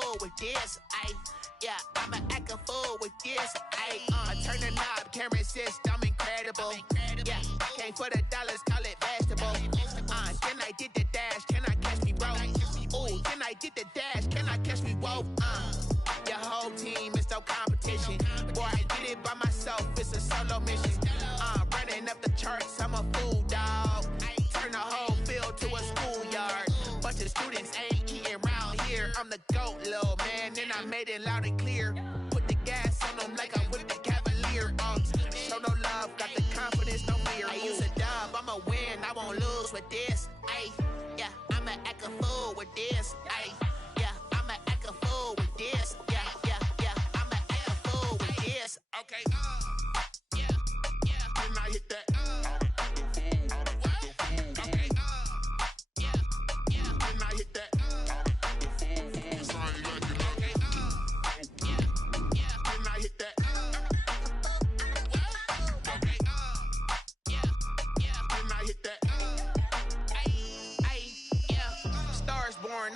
fool with this. Yeah, I'ma act a fool with this. I turn the knob, can't resist, I'm incredible. Yeah, came for the dollars, call it vegetable. Then I did the dash, can I catch me, bro? Ooh, then I did the dash, can I catch me, whoa? Your whole team is no competition. Boy, I did it by myself, it's a solo mission. Running up the charts, I'm a fool, dog. Turn the whole field to a schoolyard. Bunch of students ain't eating round here. I'm the GOAT, little man, and I made it loud and clear. Put the gas on them like I'm with the Cavalier. Show no love, got the confidence, no fear. I use a dub, I'ma win, I won't lose with this. Yeah, I'ma act a fool with this. Yeah, I'ma act a fool with this. Yeah, I'ma act a fool with this. Okay, yeah, then I hit that.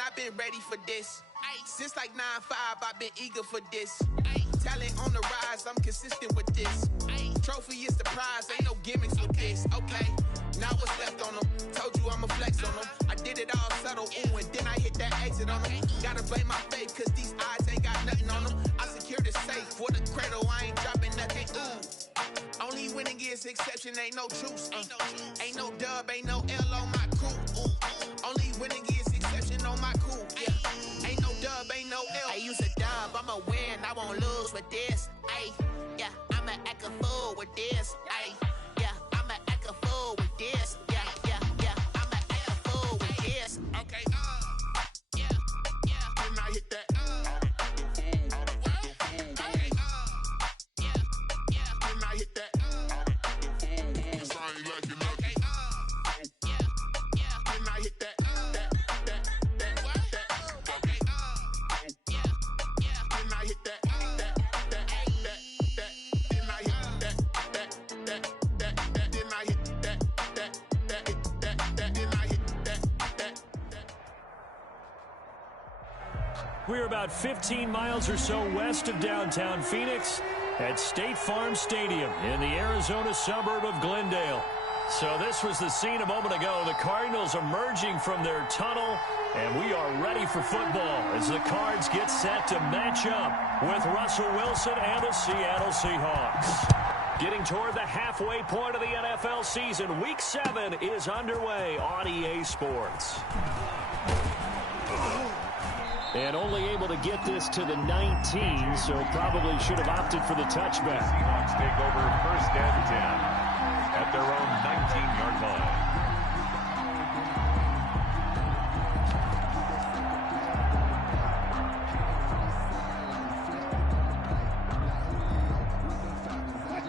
I've been ready for this. Since like 9-5, I've been eager for this. Talent on the rise, I'm consistent with this. Trophy is the prize, ain't no gimmicks with this. Okay, now what's left on them? Told you I'ma flex on them. I did it all subtle, ooh, and then I hit that exit on them. Gotta blame my faith, cause these eyes ain't got nothing on them. I secured the safe for the cradle, I ain't dropping nothing, ooh. Only winning is exception, ain't no truce. Ain't no dub, ain't no L on my crew, ooh. Only winning is exception on my cool, yeah. Ain't no dub, ain't no L. I use a dub, I'ma win, I won't lose with this. Yeah, I'ma act a fool with this. Yeah, I'ma act a fool with this. Yeah, I'ma act a fool with this. Okay, yeah, then I hit that. Okay, yeah, then I hit that. We're about 15 miles or so west of downtown Phoenix at State Farm Stadium in the Arizona suburb of Glendale. So this was the scene a moment ago. The Cardinals emerging from their tunnel, and we are ready for football as the Cards get set to match up with Russell Wilson and the Seattle Seahawks. Getting toward the halfway point of the NFL season, Week 7 is underway on EA Sports. And only able to get this to the 19, so probably should have opted for the touchback. Seahawks take over 1st and 10 at their own 19-yard line.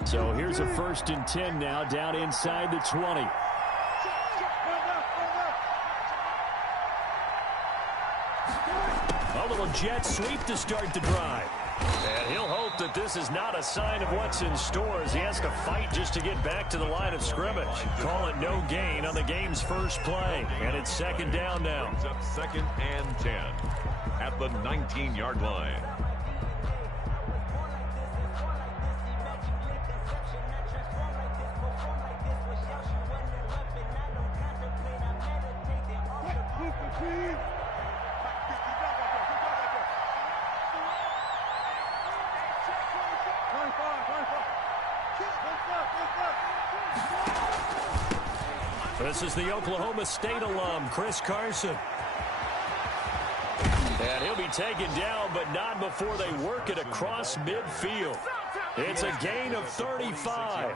So here's a 1st and 10 now, down inside the 20. A little jet sweep to start the drive. And he'll hope that this is not a sign of what's in store as he has to fight just to get back to the line of scrimmage. Call it no gain on the game's first play. And it's 2nd down now. Brings up 2nd and 10 at the 19-yard line. This is the Oklahoma State alum, Chris Carson. And he'll be taken down, but not before they work it across midfield. It's a gain of 35.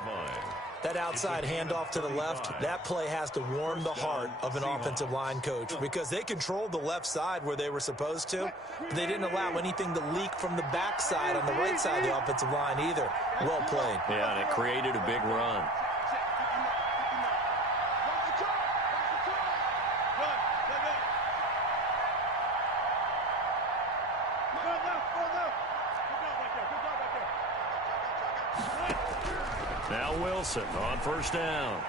That outside handoff to the left, that play has to warm the heart of an offensive line coach because they controlled the left side where they were supposed to, but they didn't allow anything to leak from the backside on the right side of the offensive line either. Well played. Yeah, and it created a big run. Now Wilson on 1st down.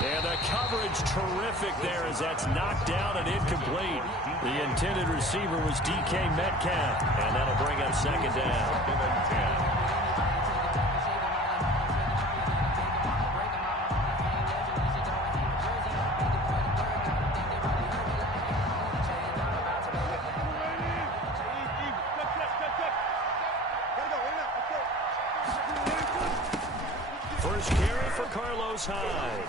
And the coverage terrific there as that's knocked down and incomplete. The intended receiver was DK Metcalf, and that'll bring up second down. 2nd and 10. First carry for Carlos Hyde.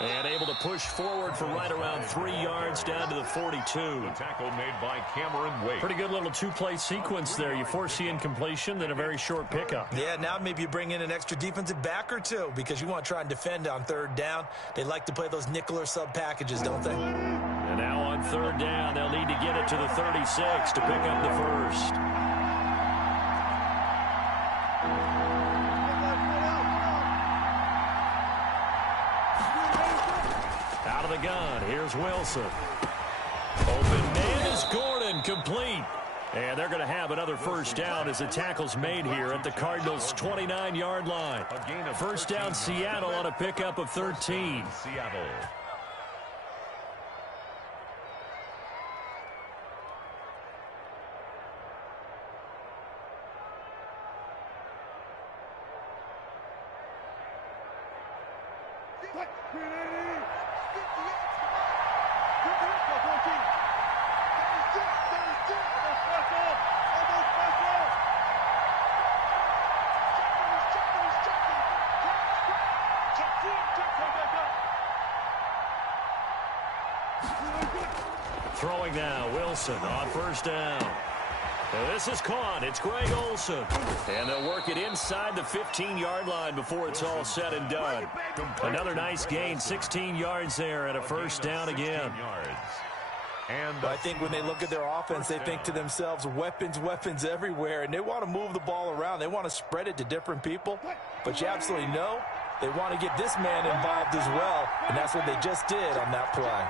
And able to push forward for right around 3 yards down to the 42. The tackle made by Cameron Wake. Pretty good little two-play sequence there. You force the incompletion, then a very short pickup. Yeah, now maybe you bring in an extra defensive back or two because you want to try and defend on 3rd down. They like to play those nickel or sub packages, don't they? And now on 3rd down, they'll need to get it to the 36 to pick up the first. Out of the gun, here's Wilson. Open man is Gordon, complete. And they're going to have another first down as the tackle's made here at the Cardinals' 29-yard line. First down, Seattle on a pickup of 13. Seattle. Throwing now, Wilson on first down. And this is caught. It's Greg Olsen. And they'll work it inside the 15-yard line before it's all said and done. Another nice gain, 16 yards there and a first down again. And I think when they look at their offense, they think to themselves, weapons, weapons everywhere, and they want to move the ball around. They want to spread it to different people, but you absolutely know they want to get this man involved as well, and that's what they just did on that play.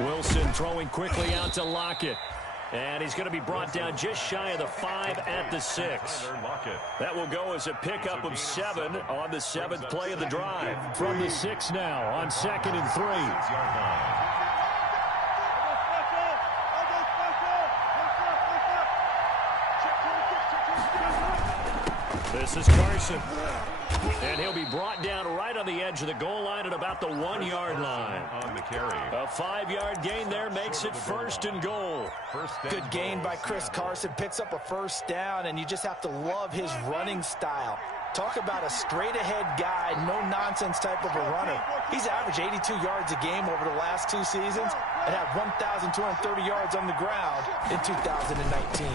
Wilson throwing quickly out to Lockett. And he's going to be brought down just shy of the 5 at the 6. That will go as a pickup of 7 on the 7th play of the drive. From the 6 now on 2nd and 3. This is Carson. And he'll be brought down right on the edge of the goal line at about the 1-yard line. On the carry. A 5-yard gain there makes it 1st and goal. Good gain by Chris Carson. Picks up a first down, and you just have to love his running style. Talk about a straight-ahead guy, no-nonsense type of a runner. He's averaged 82 yards a game over the last 2 seasons and had 1,230 yards on the ground in 2019.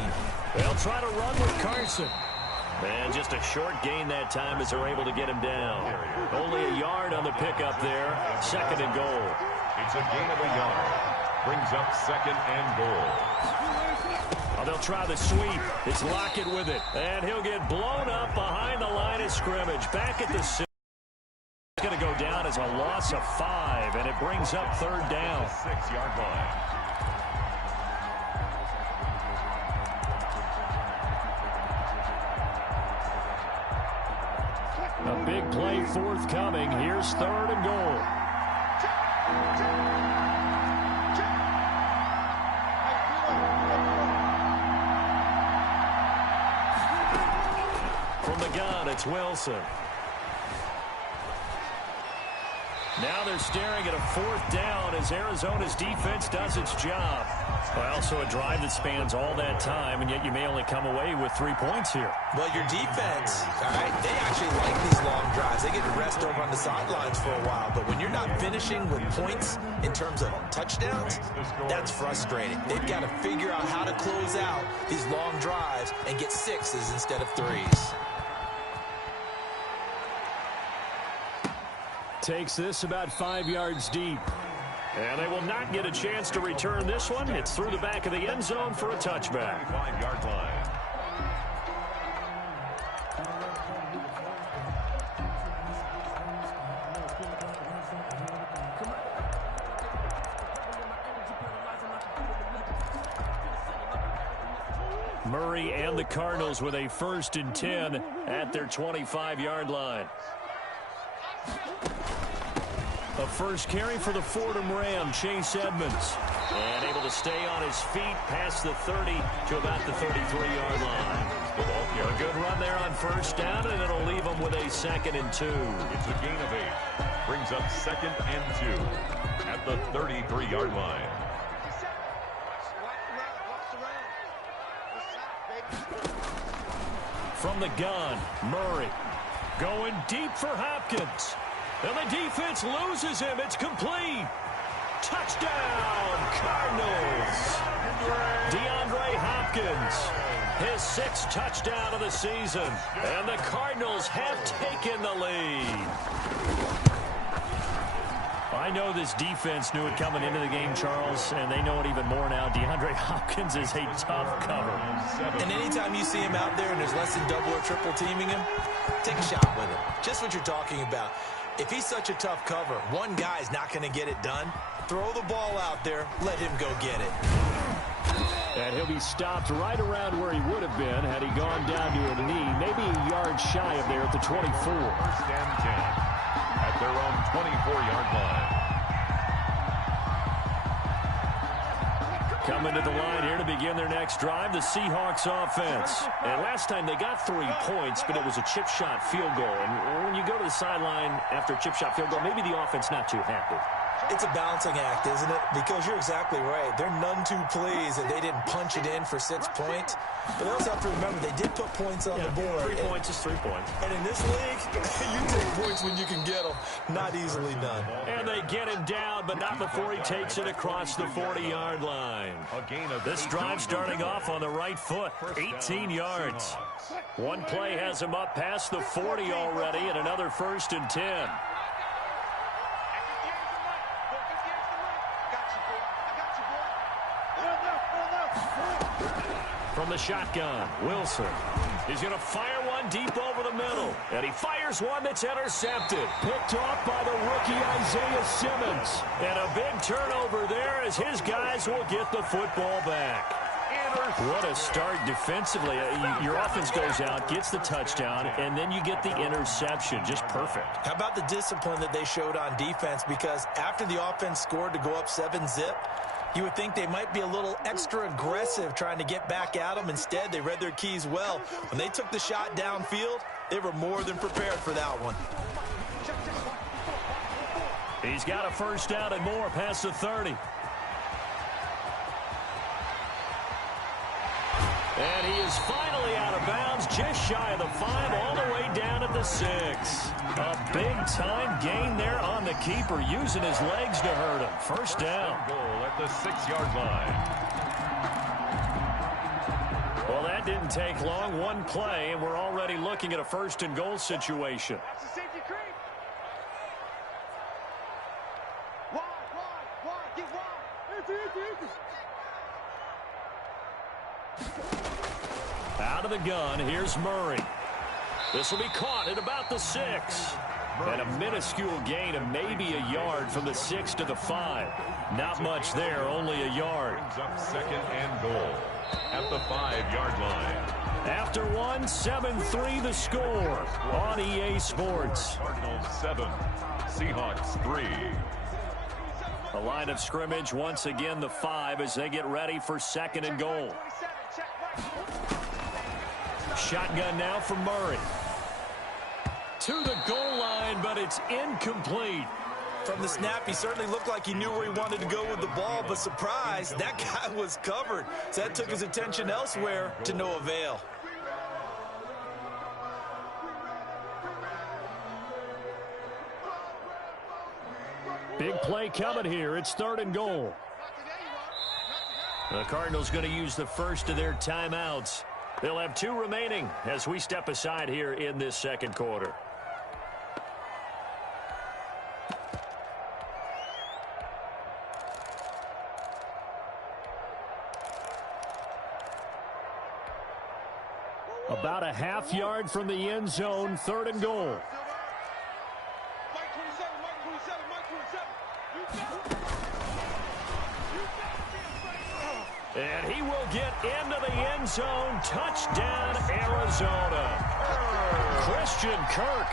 They'll try to run with Carson. And just a short gain that time as they're able to get him down. Only a yard on the pickup there. 2nd and goal. It's a gain of a yard. Brings up 2nd and goal. Oh, they'll try the sweep. It's Lockett with it. And he'll get blown up behind the line of scrimmage. Back at the 6. It's going to go down as a loss of 5. And it brings up 3rd down. 6-yard line. A big play forthcoming. Here's 3rd and goal. From the gun, it's Wilson. Now they're staring at a 4th down as Arizona's defense does its job. Well, so a drive that spans all that time, and yet you may only come away with 3 points here. Well, your defense, all right, they actually like these long drives. They get to rest over on the sidelines for a while. But when you're not finishing with points in terms of touchdowns, that's frustrating. They've got to figure out how to close out these long drives and get 6s instead of 3s. Takes this about 5 yards deep. And they will not get a chance to return this one. It's through the back of the end zone for a touchback. 5-yard line. Murray and the Cardinals with a 1st and 10 at their 25-yard line. A first carry for the Fordham Ram, Chase Edmonds. And able to stay on his feet past the 30 to about the 33-yard line. A good run there on 1st down, and it'll leave them with a 2nd and 2. It's a gain of 8. Brings up 2nd and 2 at the 33-yard line. From the gun, Murray going deep for Hopkins. And the defense loses him. It's complete. Touchdown, Cardinals. DeAndre Hopkins, his 6th touchdown of the season. And the Cardinals have taken the lead. I know this defense knew it coming into the game, Charles, and they know it even more now. DeAndre Hopkins is a tough cover. And anytime you see him out there and there's less than double or triple teaming him, take a shot with him. Just what you're talking about. If he's such a tough cover, one guy's not going to get it done. Throw the ball out there. Let him go get it. And he'll be stopped right around where he would have been had he gone down to a knee, maybe a yard shy of there at the 24. 1st and 10 at their own 24-yard line. Coming to the line here to begin their next drive, the Seahawks offense. And last time they got 3 points, but it was a chip shot field goal. And when you go to the sideline after a chip shot field goal, maybe the offense not too happy. It's a balancing act, isn't it? Because you're exactly right. They're none too pleased that they didn't punch it in for 6 points. But they also have to remember they did put points on the board. 3 points is 3 points. And in this league, you take points when you can get them. Not easily done. And they get him down, but not before he takes it across the 40-yard line. This drive starting off on the right foot, 18 yards. One play has him up past the 40 already, and another 1st and 10. From the shotgun, Wilson is going to fire one deep over the middle. And he fires one that's intercepted. Picked off by the rookie Isaiah Simmons. And a big turnover there as his guys will get the football back. What a start defensively. Your offense goes out, gets the touchdown, and then you get the interception. Just perfect. How about the discipline that they showed on defense? Because after the offense scored to go up 7-zip, you would think they might be a little extra aggressive trying to get back at them. Instead, they read their keys well. When they took the shot downfield, they were more than prepared for that one. He's got a 1st down and more past the 30. And he is finally out of bounds, just shy of the 5, all the way down at the 6. A big-time gain there on the keeper, using his legs to hurt him. 1st down. Goal at the 6-yard line. Well, that didn't take long. One play, and we're already looking at a 1st and goal situation. Out of the gun, here's Murray. This will be caught at about the 6. And a minuscule gain of maybe a yard from the 6 to the 5. Not much there, only a yard. Brings up 2nd and goal at the 5-yard line. After one, 7-3 the score on EA Sports. Cardinals 7, Seahawks 3. The line of scrimmage, once again, the 5 as they get ready for 2nd and goal. Shotgun now for Murray. To the goal line, but it's incomplete. From the snap, he certainly looked like he knew where he wanted to go with the ball, but surprise, that guy was covered. So that took his attention elsewhere to no avail. Big play coming here. It's 3rd and goal. The Cardinals going to use the first of their timeouts. They'll have 2 remaining as we step aside here in this 2nd quarter. About a half yard from the end zone, 3rd and goal. And he will get into the end zone. Touchdown, Arizona. Christian Kirk,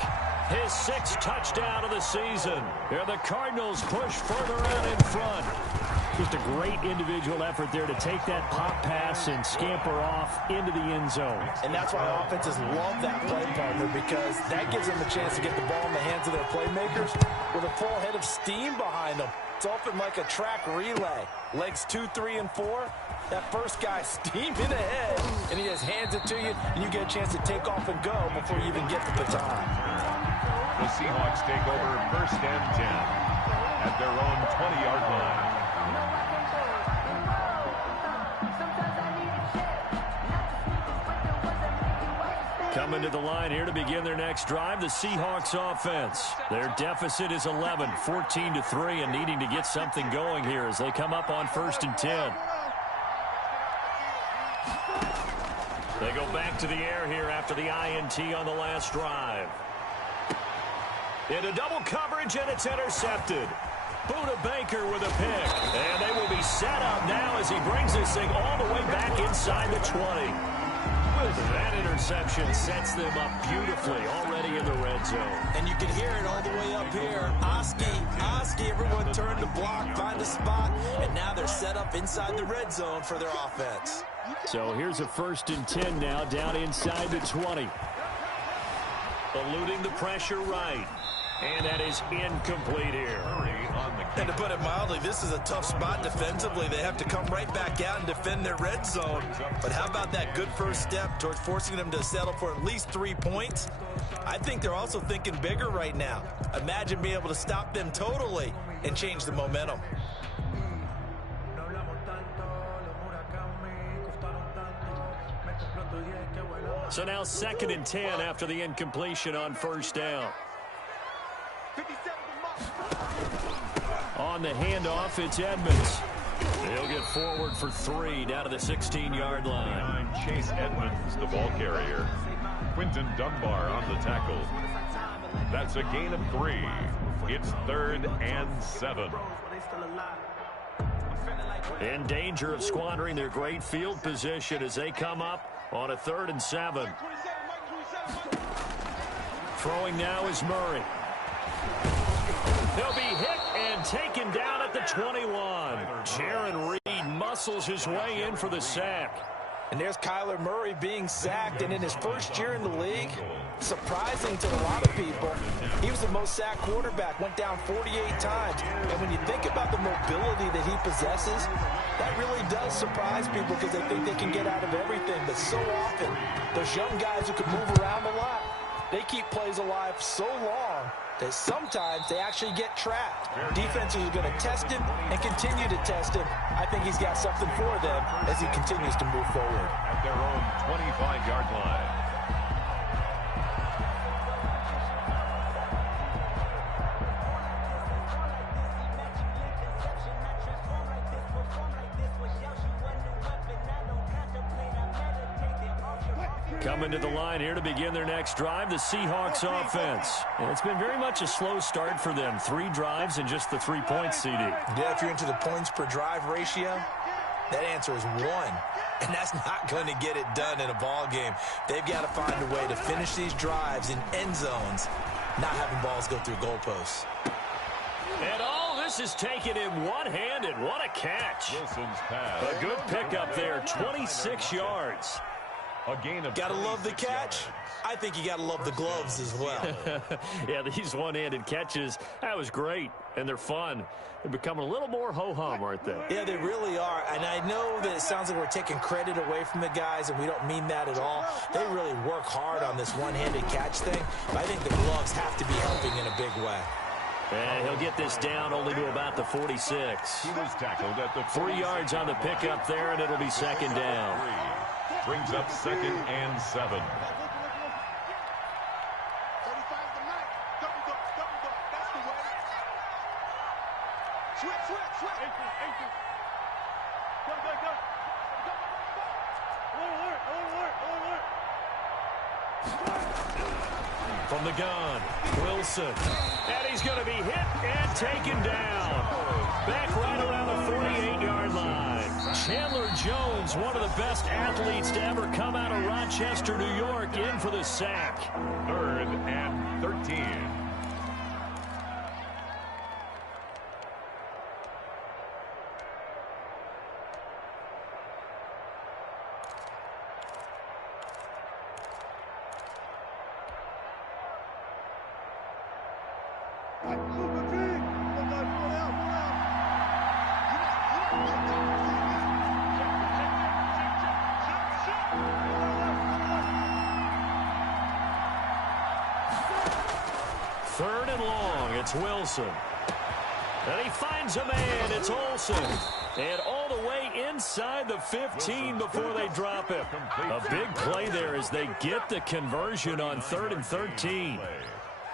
his 6th touchdown of the season. Here the Cardinals push further out in front. Just a great individual effort there to take that pop pass and scamper off into the end zone. And that's why offenses love that play partner, because that gives them a chance to get the ball in the hands of their playmakers with a full head of steam behind them. It's often like a track relay. Legs 2, 3, and 4. That first guy steaming ahead, and he just hands it to you, and you get a chance to take off and go before you even get the baton. The Seahawks take over 1st and 10 at their own 20-yard line. Coming to the line here to begin their next drive, the Seahawks offense. Their deficit is 11, 14-3, and needing to get something going here as they come up on 1st and 10. They go back to the air here after the INT on the last drive. Into double coverage, and it's intercepted. Buda Baker with a pick. And they will be set up now as he brings this thing all the way back inside the 20. That interception sets them up beautifully already in the red zone. And you can hear it all the way up here. Oski, everyone turned to block, find a spot, and now they're set up inside the red zone for their offense. So here's a 1st and 10 now down inside the 20. Eluding the pressure right. And that is incomplete here. And to put it mildly, this is a tough spot defensively. They have to come right back out and defend their red zone. But how about that good first step towards forcing them to settle for at least 3 points? I think they're also thinking bigger right now. Imagine being able to stop them totally and change the momentum. So now 2nd and 10 after the incompletion on 1st down. On the handoff, it's Edmonds. He'll get forward for 3 down to the 16-yard line. Chase Edmonds, the ball carrier. Quinton Dunbar on the tackle. That's a gain of 3. It's 3rd and 7. In danger of squandering their great field position as they come up on a 3rd and 7. Throwing now is Murray. He'll be hit and taken down at the 21. Jaron Reed muscles his way in for the sack. And there's Kyler Murray being sacked, and in his first year in the league, surprising to a lot of people, he was the most sacked quarterback, went down 48 times. And when you think about the mobility that he possesses, that really does surprise people because they think they can get out of everything. But so often, those young guys who can move around a lot, they keep plays alive so long that sometimes they actually get trapped. Defenses are going to test him and continue to test him. I think he's got something for them as he continues to move forward. At their own 25-yard line. Coming to the line here to begin their next drive, the Seahawks offense. And it's been very much a slow start for them. 3 drives and just the 3 points, CD. Yeah, if you're into the points per drive ratio, that answer is 1. And that's not going to get it done in a ball game. They've got to find a way to finish these drives in end zones, not having balls go through goalposts. And all this is taken in one-handed. What a catch. Wilson's pass. A good pickup there, 26 yards. A gain of Gotta love the catch. I think you gotta love the gloves as well. Yeah, these one-handed catches, that was great, and they're fun. They're becoming a little more ho-hum, aren't they? Yeah, they really are, and I know that it sounds like we're taking credit away from the guys, and we don't mean that at all. They really work hard on this one-handed catch thing, but I think the gloves have to be helping in a big way. And he'll get this down only to about the 46. He was tackled at the 3 yards on the pickup there, and it'll be 2nd down. Brings up 2nd and 7. From the gun, Wilson. And he's going to be hit and taken down. Back right around the 48-yard line. Chandler Jones Wilson's one of the best athletes to ever come out of Rochester, New York, in for the sack. 3rd and 13. Third and long, it's Wilson. And he finds a man, it's Olsen. And all the way inside the 15 before they drop him. A big play there as they get the conversion on 3rd and 13.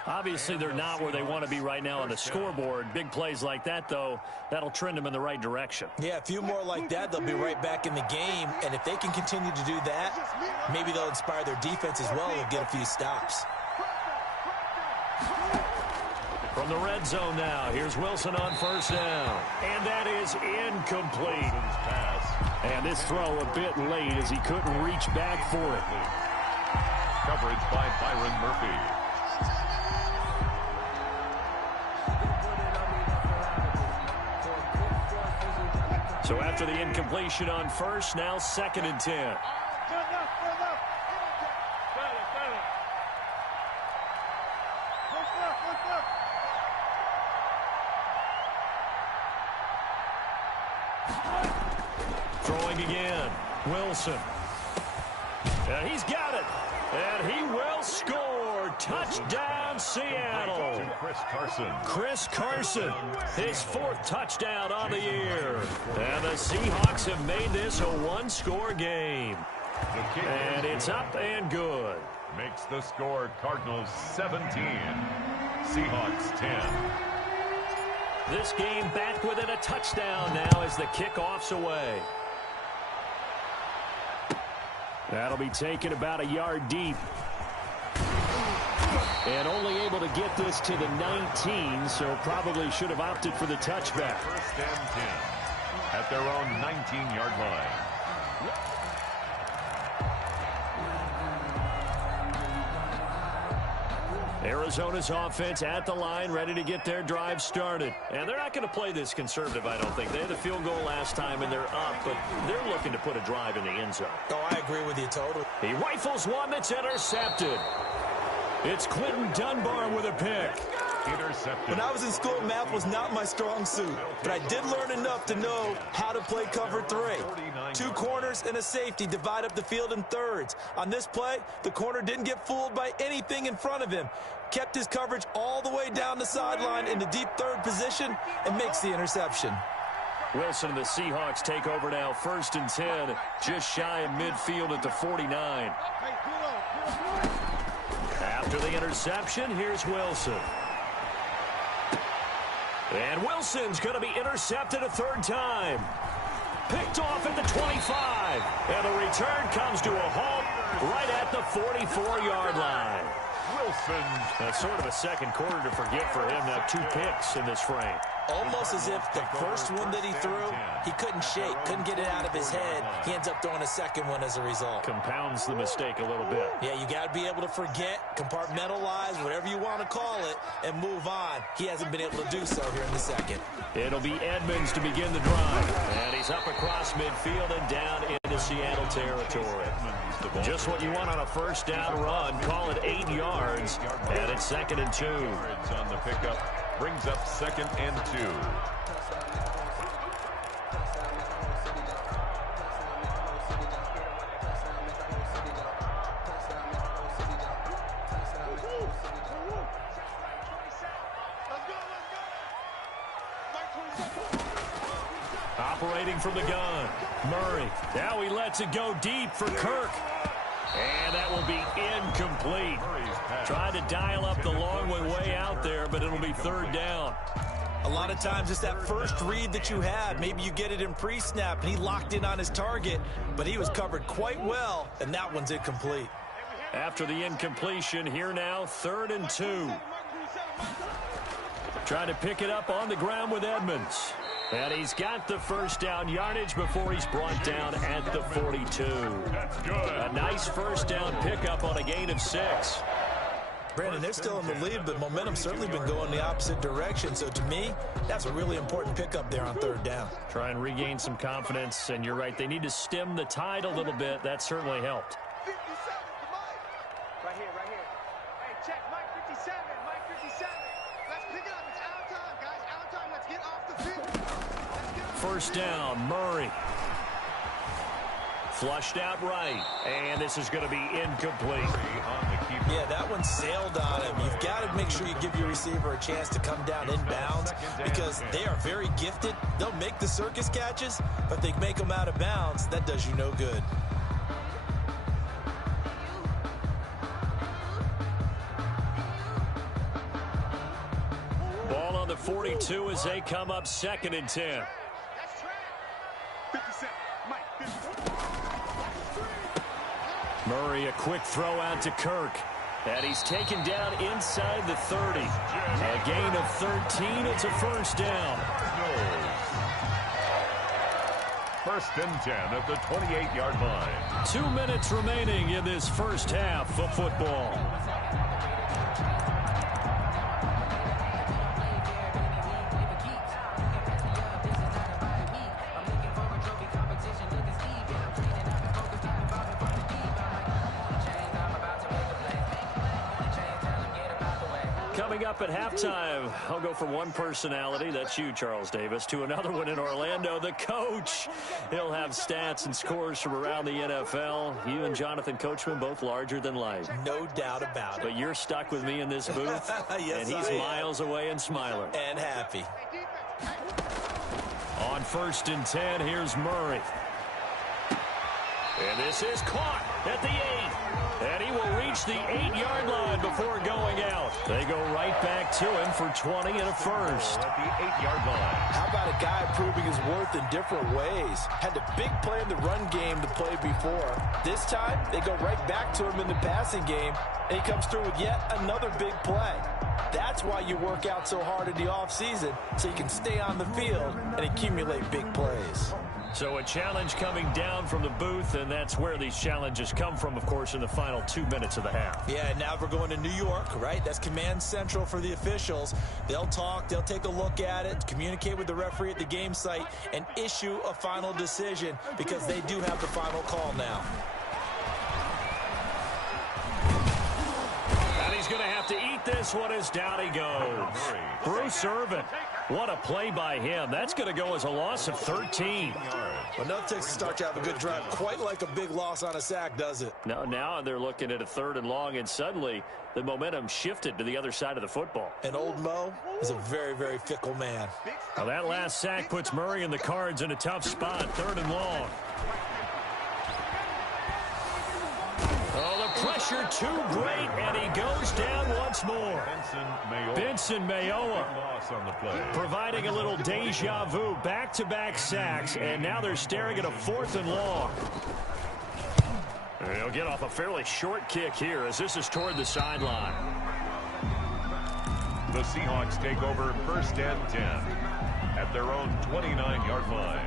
Obviously, they're not where they want to be right now on the scoreboard. Big plays like that, though, that'll trend them in the right direction. Yeah, a few more like that, they'll be right back in the game. And if they can continue to do that, maybe they'll inspire their defense as well and get a few stops. From the red zone now, here's Wilson on 1st down. And that is incomplete. And this throw a bit late as he couldn't reach back for it. Coverage by Byron Murphy. So after the incompletion on 1st, now 2nd and 10. Throwing again, Wilson. And he's got it. And he will score. Touchdown, Seattle. Chris Carson, his 4th touchdown on the year. And the Seahawks have made this a one-score game. And it's up and good. Makes the score Cardinals 17, Seahawks 10. This game back within a touchdown now as the kickoff's away. That'll be taken about a yard deep. And only able to get this to the 19, so probably should have opted for the touchback. 1st and 10 at their own 19-yard line. Arizona's offense at the line, ready to get their drive started. And they're not going to play this conservative, I don't think. They had a field goal last time, and they're up, but they're looking to put a drive in the end zone. Oh, I agree with you totally. He rifles one that's intercepted. It's Quinton Dunbar with a pick. Intercepted. When I was in school, math was not my strong suit, but I did learn enough to know how to play cover 3. 2 corners and a safety divide up the field in thirds. On this play, the corner didn't get fooled by anything in front of him. Kept his coverage all the way down the sideline in the deep 3rd position and makes the interception. Wilson and the Seahawks take over now, 1st and 10, just shy of midfield at the 49. After the interception, here's Wilson. And Wilson's going to be intercepted a 3rd time. Picked off at the 25. And the return comes to a halt right at the 44-yard line. Wilson. That's sort of a second quarter to forget for him. Now 2 picks in this frame. Almost as if the first one that he threw, he couldn't shake, couldn't get it out of his head. He ends up throwing a second one as a result. Compounds the mistake a little bit. Yeah, you got to be able to forget, compartmentalize, whatever you want to call it, and move on. He hasn't been able to do so here in the second. It'll be Edmonds to begin the drive. And he's up across midfield and down into Seattle territory. Just what you want on a 1st down run. Call it 8 yards. And it's 2nd and 2. On the pickup brings up 2nd and 2. Operating from the gun, Murray. Now he lets it go deep for Kirk. And that will be incomplete. Tried to dial up the long way out there, but it'll be 3rd down. A lot of times it's that first read that you have. Maybe you get it in pre-snap, and he locked in on his target, but he was covered quite well, and that one's incomplete. After the incompletion, here now, 3rd and 2. Trying to pick it up on the ground with Edmonds. And he's got the first down yardage before he's brought down at the 42. That's good. A nice first down pickup on a gain of 6. Brandon, they're still in the lead, but momentum's certainly been going the opposite direction. So to me, that's a really important pickup there on 3rd down. Try and regain some confidence, and you're right, they need to stem the tide a little bit. That certainly helped. 57 to Mike. Right here. Hey, check Mike 57, Mike 57. Let's pick it up. It's out time, guys. Out time. Let's get off the field. First down, Murray. Flushed out right, and this is going to be incomplete. Yeah, that one sailed on him. You've got to make sure you give your receiver a chance to come down inbounds because they are very gifted. They'll make the circus catches, but they make them out of bounds. That does you no good. Ball on the 42 as they come up 2nd and 10. 57, Mike 57. Murray, a quick throw out to Kirk. And he's taken down inside the 30. A gain of 13. It's a first down. First and 10 at the 28-yard line. 2 minutes remaining in this first half of football. Coming up at halftime, I'll go from one personality, that's you, Charles Davis, to another one in Orlando, the coach. He'll have stats and scores from around the NFL. You and Jonathan Coachman, both larger than life. No doubt about it. But you're stuck with me in this booth, Yes, and he's miles away and smiling. And happy. On 1st and 10, here's Murray. And this is caught at the 8. And he will reach the 8-yard line before going out. They go right back to him for 20 and a first. At the 8-yard line. How about a guy proving his worth in different ways? Had a big play in the run game to play before. This time, they go right back to him in the passing game, and he comes through with yet another big play. That's why you work out so hard in the offseason, so you can stay on the field and accumulate big plays. So a challenge coming down from the booth, and that's where these challenges come from, of course, in the final 2 minutes of the half. Yeah, now we're going to New York, right? That's command central for the officials. They'll talk, they'll take a look at it, communicate with the referee at the game site, and issue a final decision because they do have the final call now. And he's going to have to eat this one as down he goes. Bruce Irvin. What a play by him. That's going to go as a loss of 13. Well, enough takes to start to have a good drive. Quite like a big loss on a sack, does it? Now they're looking at a 3rd and long, and suddenly the momentum shifted to the other side of the football. And old Mo is a very, very fickle man. Now that last sack puts Murray and the Cards in a tough spot. 3rd and long. Oh, the pressure too great, and he goes down once more. Benson Mayowa On the play. providing a little deja vu, back-to-back sacks, and now they're staring at a 4th and long. He'll get off a fairly short kick here as this is toward the sideline. The Seahawks take over 1st and 10 at their own 29-yard line.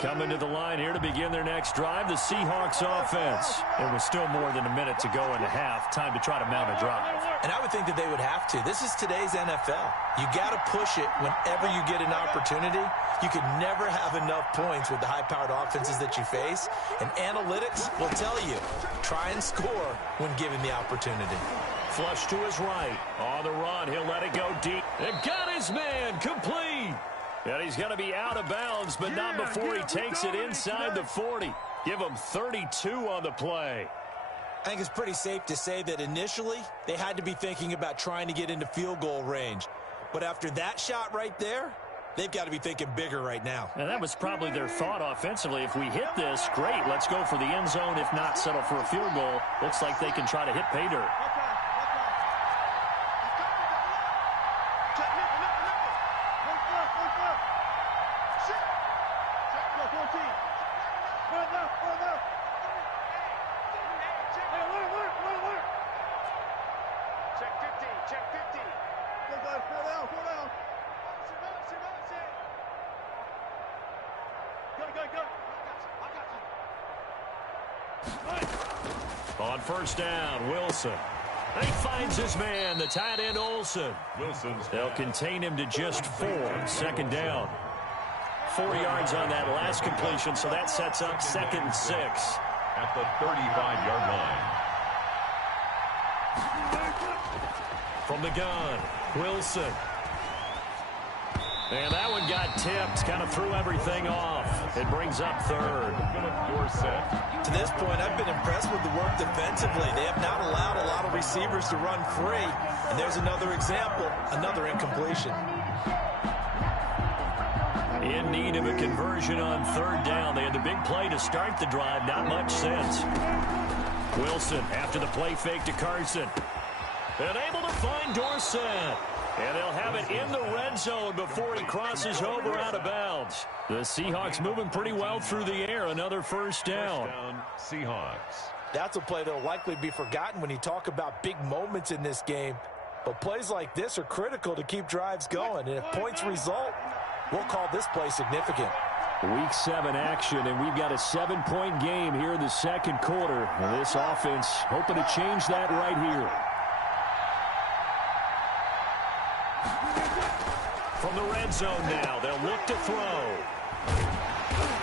Coming to the line here to begin their next drive, the Seahawks offense. It was still more than a minute to go in the half. Time to try to mount a drive. And I would think that they would have to. This is today's NFL. You got to push it whenever you get an opportunity. You can never have enough points with the high-powered offenses that you face. And analytics will tell you, try and score when given the opportunity. Flush to his right. On the run, he'll let it go deep. And got his man complete. And he's going to be out of bounds, but not before he takes it inside the 40. Give him 32 on the play. I think it's pretty safe to say that initially they had to be thinking about trying to get into field goal range. But after that shot right there, they've got to be thinking bigger right now. And that was probably their thought offensively. If we hit this, great. Let's go for the end zone. If not, settle for a field goal. Looks like they can try to hit pay dirt. Check 50, check 50. On first down, Wilson. He finds his man, the tight end Olsen. They'll contain him to just 4. Second down. 4 yards on that last completion, so that sets up 2nd and 6. At the 35-yard line. From the gun, Wilson. And that one got tipped, kind of threw everything off. It brings up 3rd. To this point, I've been impressed with the work defensively. They have not allowed a lot of receivers to run free. And there's another example, another incompletion. In need of a conversion on 3rd down. They had the big play to start the drive, not much since. Wilson after the play fake to Carson. And able to find Dorsett. And they'll have it in the red zone before he crosses over out of bounds. The Seahawks moving pretty well through the air. Another first down. Seahawks. That's a play that will likely be forgotten when you talk about big moments in this game. But plays like this are critical to keep drives going. And if points result, we'll call this play significant. Week 7 action, and we've got a 7-point game here in the second quarter. And this offense hoping to change that right here. From the red zone now, they'll look to throw.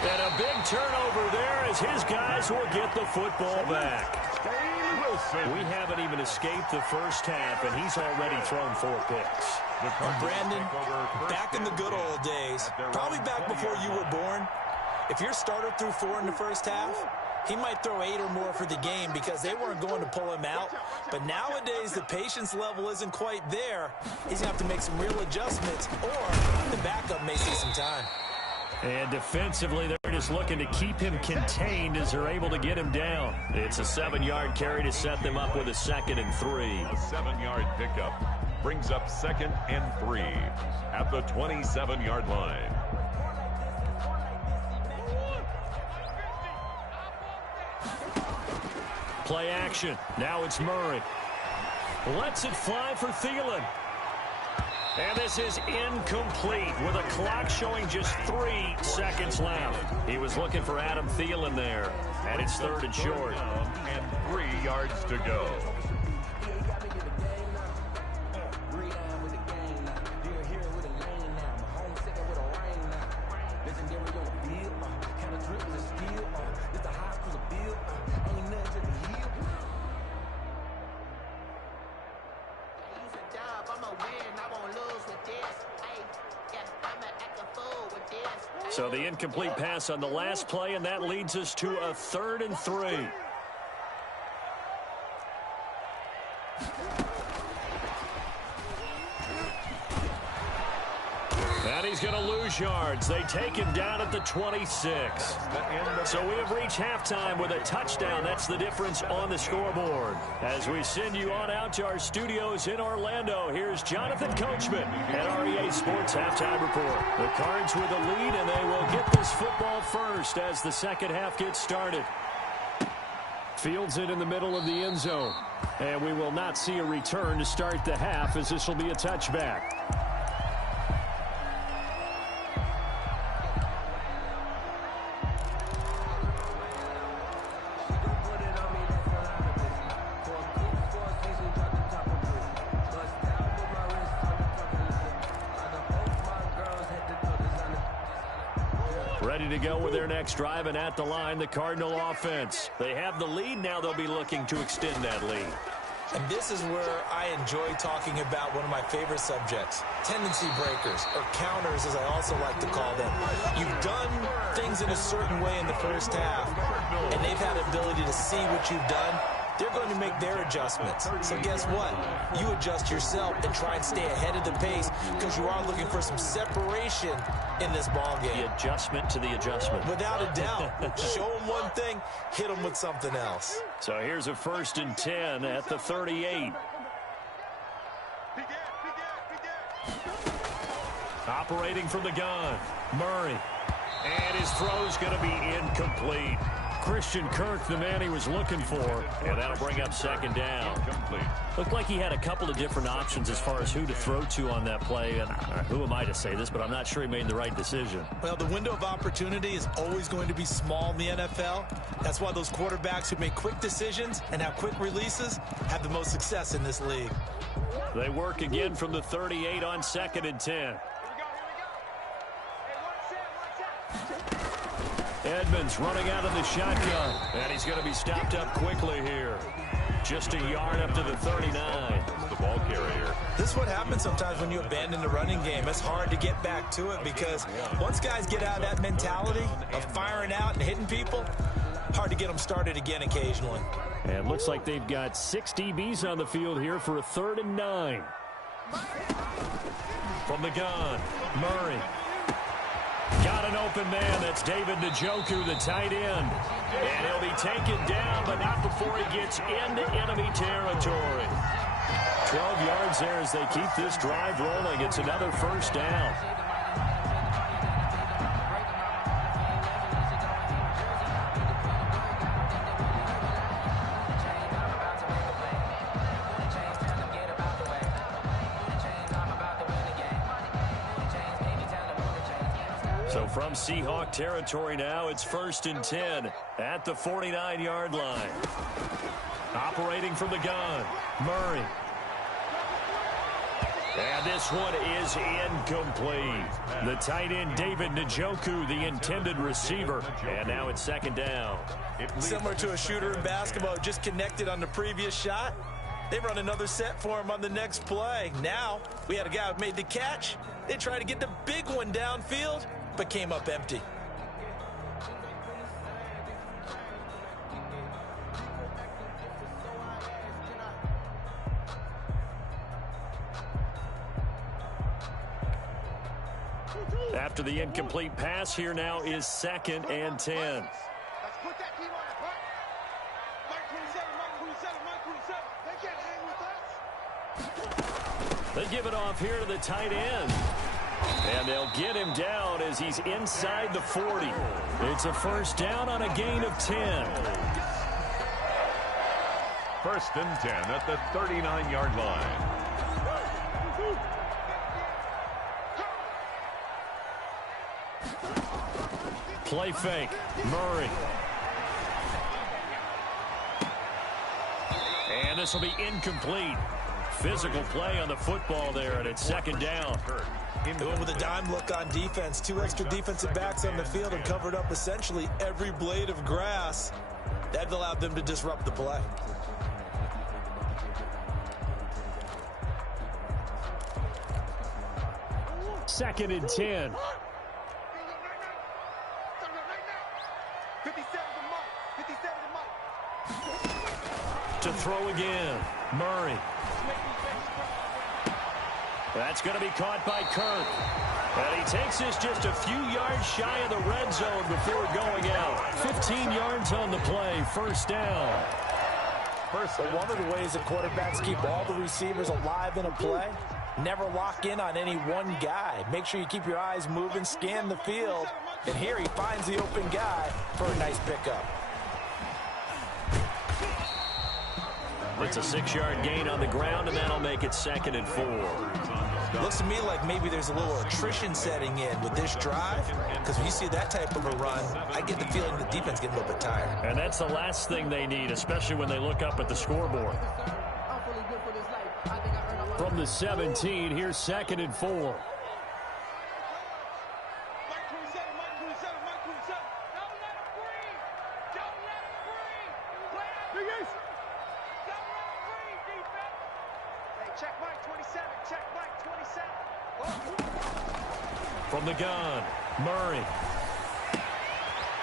And a big turnover there as his guys will get the football back. We haven't even escaped the first half, and he's already thrown 4 picks. And Brandon, back in the good old days, probably back before you were born, if your starter threw 4 in the first half, he might throw 8 or more for the game because they weren't going to pull him out. But nowadays, the patience level isn't quite there. He's going to have to make some real adjustments, or the backup may see some time. And defensively, they're just looking to keep him contained as they're able to get him down. It's a 7-yard carry to set them up with a 2nd and 3. A 7-yard pickup brings up 2nd and 3 at the 27-yard line. Play action. Now it's Murray. Lets it fly for Thielen. And this is incomplete with a clock showing just 3 seconds left. He was looking for Adam Thielen there. And it's 3rd and short. And 3 yards to go. So the incomplete pass on the last play, and that leads us to a 3rd and 3. And he's going to lose yards. They take him down at the 26. So we have reached halftime with a touchdown. That's the difference on the scoreboard. As we send you on out to our studios in Orlando, here's Jonathan Coachman at REA Sports Halftime Report. The Cards with the lead, and they will get this football first as the second half gets started. Fields it in the middle of the end zone. And we will not see a return to start the half, as this will be a touchback. Ready to go with their next drive, and at the line, the Cardinal offense. They have the lead. Now they'll be looking to extend that lead. And this is where I enjoy talking about one of my favorite subjects, tendency breakers, or counters as I also like to call them. You've done things in a certain way in the first half, and they've had the ability to see what you've done. They're going to make their adjustments. So guess what? You adjust yourself and try and stay ahead of the pace because you are looking for some separation in this ball game. The adjustment to the adjustment. Without a doubt. Show them one thing, hit them with something else. So here's a 1st and 10 at the 38. Operating from the gun, Murray. And his throw's going to be incomplete. Christian Kirk, the man he was looking for, and that'll bring up second down. Looked like he had a couple of different options as far as who to throw to on that play, and who am I to say this, but I'm not sure he made the right decision. Well, the window of opportunity is always going to be small in the NFL. That's why those quarterbacks who make quick decisions and have quick releases have the most success in this league. They work again from the 38 on 2nd and 10. Edmonds running out of the shotgun, and he's going to be stopped up quickly here. Just a yard up to the 39. The ball carrier. This is what happens sometimes when you abandon the running game. It's hard to get back to it because once guys get out of that mentality of firing out and hitting people, hard to get them started again occasionally. And looks like they've got 6 DBs on the field here for a 3rd and 9. From the gun, Murray. Got an open man. That's David Njoku, the tight end. And he'll be taken down, but not before he gets into enemy territory. 12 yards there as they keep this drive rolling. It's another first down. So from Seahawk territory now, it's 1st and 10 at the 49-yard line. Operating from the gun, Murray. And this one is incomplete. The tight end, David Njoku, the intended receiver. And now it's 2nd down. Similar to a shooter in basketball, just connected on the previous shot. They run another set for him on the next play. Now, we had a guy who made the catch. They tried to get the big one downfield, but came up empty. After the incomplete pass, here now is 2nd and 10. Let's put that team on the butt. Mike 27, Mike 27, Mike 27. They can't hang with us. They give it off here to the tight end. And they'll get him down as he's inside the 40. It's a first down on a gain of 10. 1st and 10 at the 39-yard line. Play fake. Murray. And this will be incomplete. Physical play on the football there, and it's 2nd down. Going with a dime look on defense. 2 extra defensive backs on the field and covered up essentially every blade of grass. That allowed them to disrupt the play. Second and 10. 57 to Mike. 57 to Mike. To throw again. Murray. That's going to be caught by Kirk. And he takes this just a few yards shy of the red zone before going out. 15 yards on the play. First down. One of the ways that quarterbacks keep all the receivers alive in a play, never lock in on any one guy. Make sure you keep your eyes moving, scan the field. And here he finds the open guy for a nice pickup. It's a 6-yard gain on the ground, and that'll make it 2nd and 4. Looks to me like maybe there's a little attrition setting in with this drive, because when you see that type of a run, I get the feeling the defense getting a little bit tired. And that's the last thing they need, especially when they look up at the scoreboard. From the 17, here's 2nd and 4. From the gun, Murray.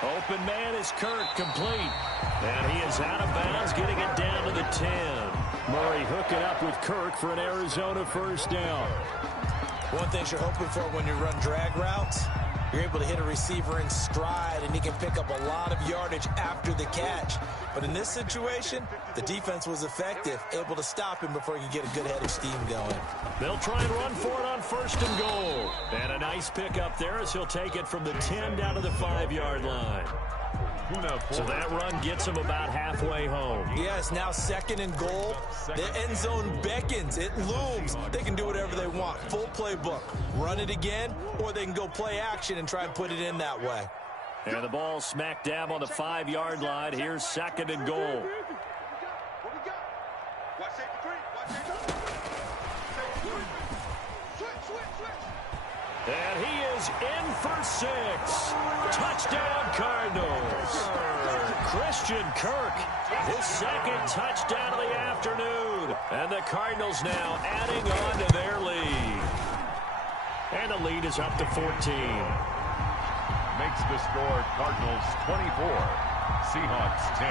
Open man is Kirk, complete. And he is out of bounds, getting it down to the 10. Murray hooking up with Kirk for an Arizona first down. One thing you're hoping for when you run drag routes, you're able to hit a receiver in stride, and he can pick up a lot of yardage after the catch. But in this situation, the defense was effective, able to stop him before he could get a good head of steam going. They'll try and run for it on 1st and goal. And a nice pick up there as he'll take it from the 10 down to the 5-yard line. So that run gets him about halfway home. Yes, now 2nd and goal. The end zone beckons. It looms. They can do whatever they want. Full playbook. Run it again, or they can go play action and try and put it in that way. And the ball smack dab on the 5-yard line. Here's 2nd and goal. What we got? Watch safety 3. Watch safety 3. Switch. And he is in for 6. Touchdown, Cardinals. Christian Kirk, his 2nd touchdown of the afternoon. And the Cardinals now adding on to their lead. And the lead is up to 14. Makes the score Cardinals 24, Seahawks 10.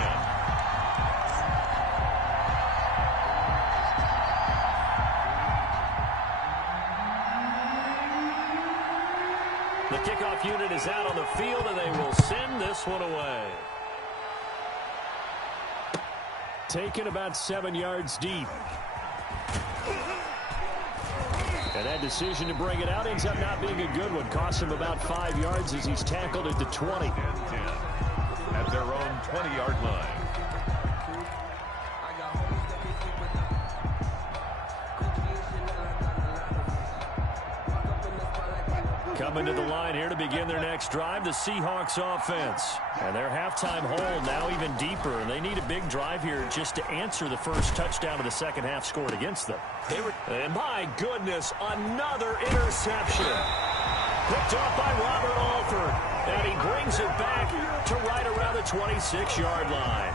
The kickoff unit is out on the field, and they will send this one away. Taken about 7 yards deep. And that decision to bring it out ends up not being a good one. Costs him about 5 yards as he's tackled at the 20. At their own 20-yard line. Coming to the line here to begin their next drive, the Seahawks offense. And their halftime hole now even deeper, and they need a big drive here just to answer the first touchdown of the second half scored against them. And my goodness, another interception. Picked off by Robert Alford, and he brings it back to right around the 26-yard line.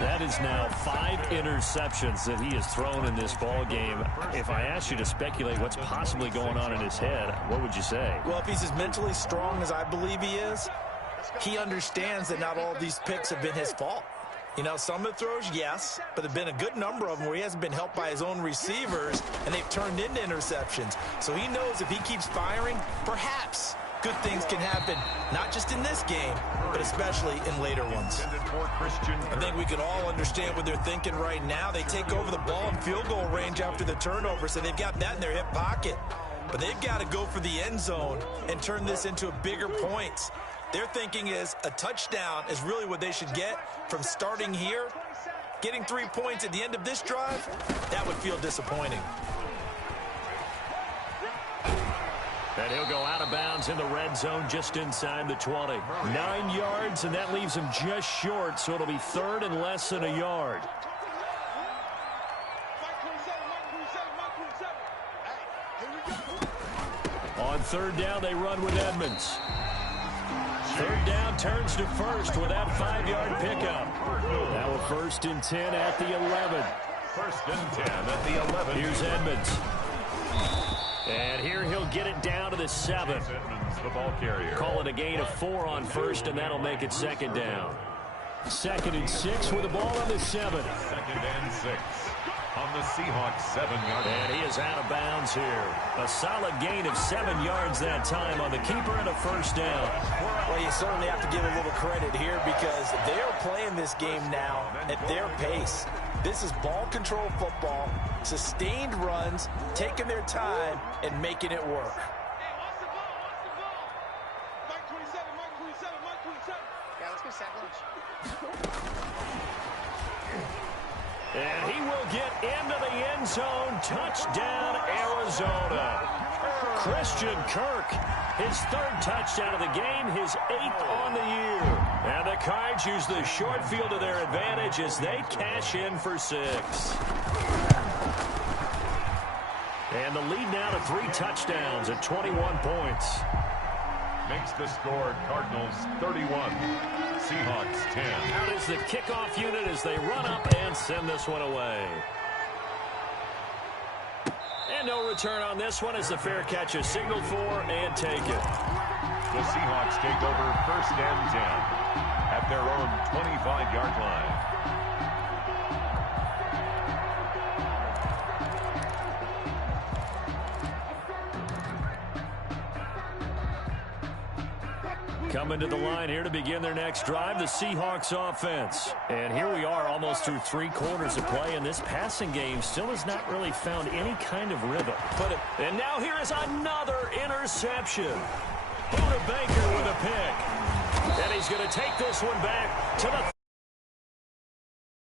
That is now 5 interceptions that he has thrown in this ball game. If I asked you to speculate what's possibly going on in his head, what would you say? Well, if he's as mentally strong as I believe he is, he understands that not all of these picks have been his fault. You know, some of the throws, yes, but there have been a good number of them where he hasn't been helped by his own receivers, and they've turned into interceptions. So he knows if he keeps firing, perhaps good things can happen, not just in this game, but especially in later ones. I think we can all understand what they're thinking right now. They take over the ball in field goal range after the turnover, so they've got that in their hip pocket. But they've got to go for the end zone and turn this into a bigger points. Their thinking is a touchdown is really what they should get from starting here. Getting 3 points at the end of this drive, that would feel disappointing. And he'll go out of bounds in the red zone just inside the 20. 9 yards, and that leaves him just short, so it'll be 3rd and less than a yard. On 3rd down, they run with Edmonds. 3rd down turns to 1st with that 5-yard pickup. Now a 1st and 10 at the 11. 1st and 10 at the 11. Here's Edmonds. And here he'll get it down to the 7. Edmonds, the ball carrier. Call it a gain of 4 on 1st, and that'll make it 2nd down. 2nd and 6 with the ball on the 7. 2nd and 6 on the Seahawks 7-yard line. And he is out of bounds here. A solid gain of 7 yards that time on the keeper and a 1st down. Well, you certainly have to give a little credit here because they're playing this game now at their pace. This is ball control football, sustained runs, taking their time and making it work. Hey, watch the ball. Mike 27. Yeah, let's go sack lunch. And he will get into the end zone. Touchdown, Arizona. Christian Kirk, his 3rd touchdown of the game, his 8th on the year. And the Cards use the short field to their advantage as they cash in for 6. And the lead now to 3 touchdowns at 21 points. Makes the score Cardinals 31, Seahawks 10. Out is the kickoff unit as they run up and send this one away. And no return on this one as the fair catch is signaled for and taken. The Seahawks take over 1st and 10 at their own 25-yard line. Coming to the line here to begin their next drive, the Seahawks offense. And here we are almost through 3 quarters of play, and this passing game still has not really found any kind of rhythm. And now here is another interception. Buda Baker with a pick. And he's going to take this one back to the